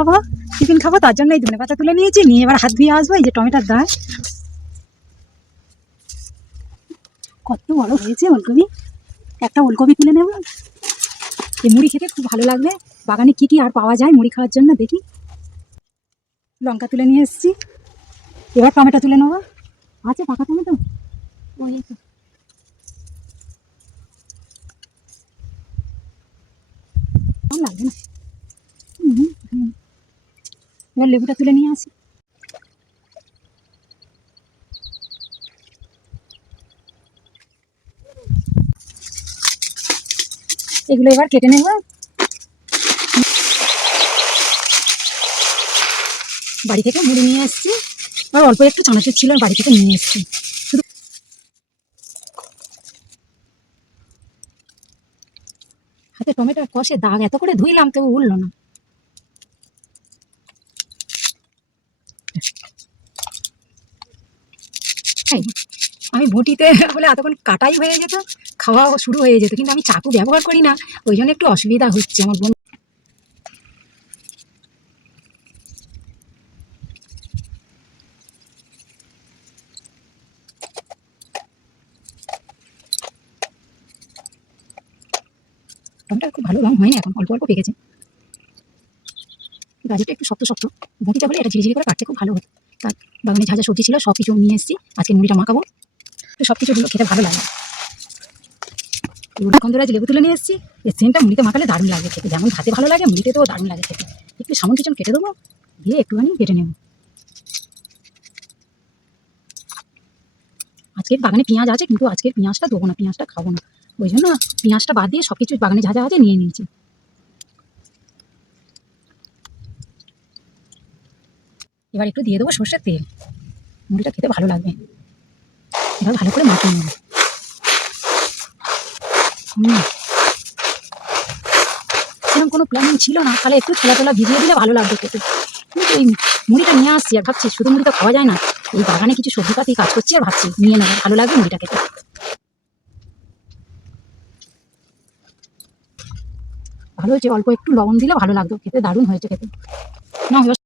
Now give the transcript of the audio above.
খাবো, টিফিন খাবো, তার জন্য এই ধনেপাতা তুলে নিয়েছি, নিয়ে এবার হাত ধুয়ে আসবো। এই যে টমেটোর গাছ কত বড় হয়েছে, ওলকপি, একটা ওলকপি তুলে নেব। এই মুড়ি খেতে খুব ভালো লাগবে। বাগানে কি কি আর পাওয়া যায় মুড়ি খাওয়ার জন্য দেখি। লঙ্কা তুলে নিয়ে এসেছি, এবার টমেটো তুলে নেবো। আছে পাকা টমেটো, ওই তো লাগবে না। এবার লেবুটা তুলে নিয়ে আসি। এগুলো এবার কেটে নেব। বাড়ি থেকে মুড়ি নিয়ে এসেছি, আর অল্প একটু চানাচুর ছিল, বাড়ি থেকে নিয়ে এসেছি। শুধু হাতে টমেটোর কষে দাগ, এত করে ধুইলাম তবু উঠলো না। আমি বটিতে বলে এতক্ষণ কাটাই হয়ে যেত, খাওয়া শুরু হয়ে যেত, কিন্তু আমি চাকু ব্যবহার করি না, ওই জন্য একটু অসুবিধা হচ্ছে আমার বোন। টমেটো খুব ভালো রং হয়নি, এখন অল্প অল্প পেকেছে। গাজরটা একটু শক্ত শক্ত, বটিটা হলে এটা ঝিরিঝিরি করে কাটতে খুব ভালো হতো। তার বাগানে যা যা সবজি ছিল সব কিছু নিয়ে এসেছি, আজকে মুড়িটা মাখাবো। তো সব কিছুগুলো খেতে ভালো লাগে। গন্ধরাজ লেবু তুলে নিয়ে এসেছি, এই সেন্টটা মুড়িতে মাখালে দারুণ লাগে খেতে, যেমন ভাতে ভালো লাগে মুড়িতেও দারুণ লাগে খেতে। একটু সামন কিচন কেটে দেবো, দিয়ে একটুখানি কেটে নেব। আজকের বাগানে পেঁয়াজ আছে, কিন্তু আজকের পেঁয়াজটা দেবো না, পেঁয়াজটা খাবো না, ওই জন্য পেঁয়াজটা বাদ দিয়ে সব কিছু বাগানে যা যা আছে নিয়ে নিয়েছি। এবার একটু দিয়ে দেবো সর্ষের তেল, মুড়িটা খেতে ভালো লাগবে। এবার ভালো করে মাখিয়ে নেব। সেরকম কোনো প্ল্যানিং ছিল না, তাহলে একটু ছোলা টোলা ভিজিয়ে দিলে ভালো লাগবে খেতে, কিন্তু এই মুড়িটা নিয়ে আসছি আর ভাবছি শুধু মুড়ি তো খাওয়া যায় না, এই বাগানে কিছু সবজি পাতি কাজ করছি আর ভাবছি নিয়ে নেবো, ভালো লাগবে মুড়িটা খেতে। ভালো হয়েছে, অল্প একটু লবণ দিলে ভালো লাগতো খেতে, দারুণ হয়েছে খেতে। না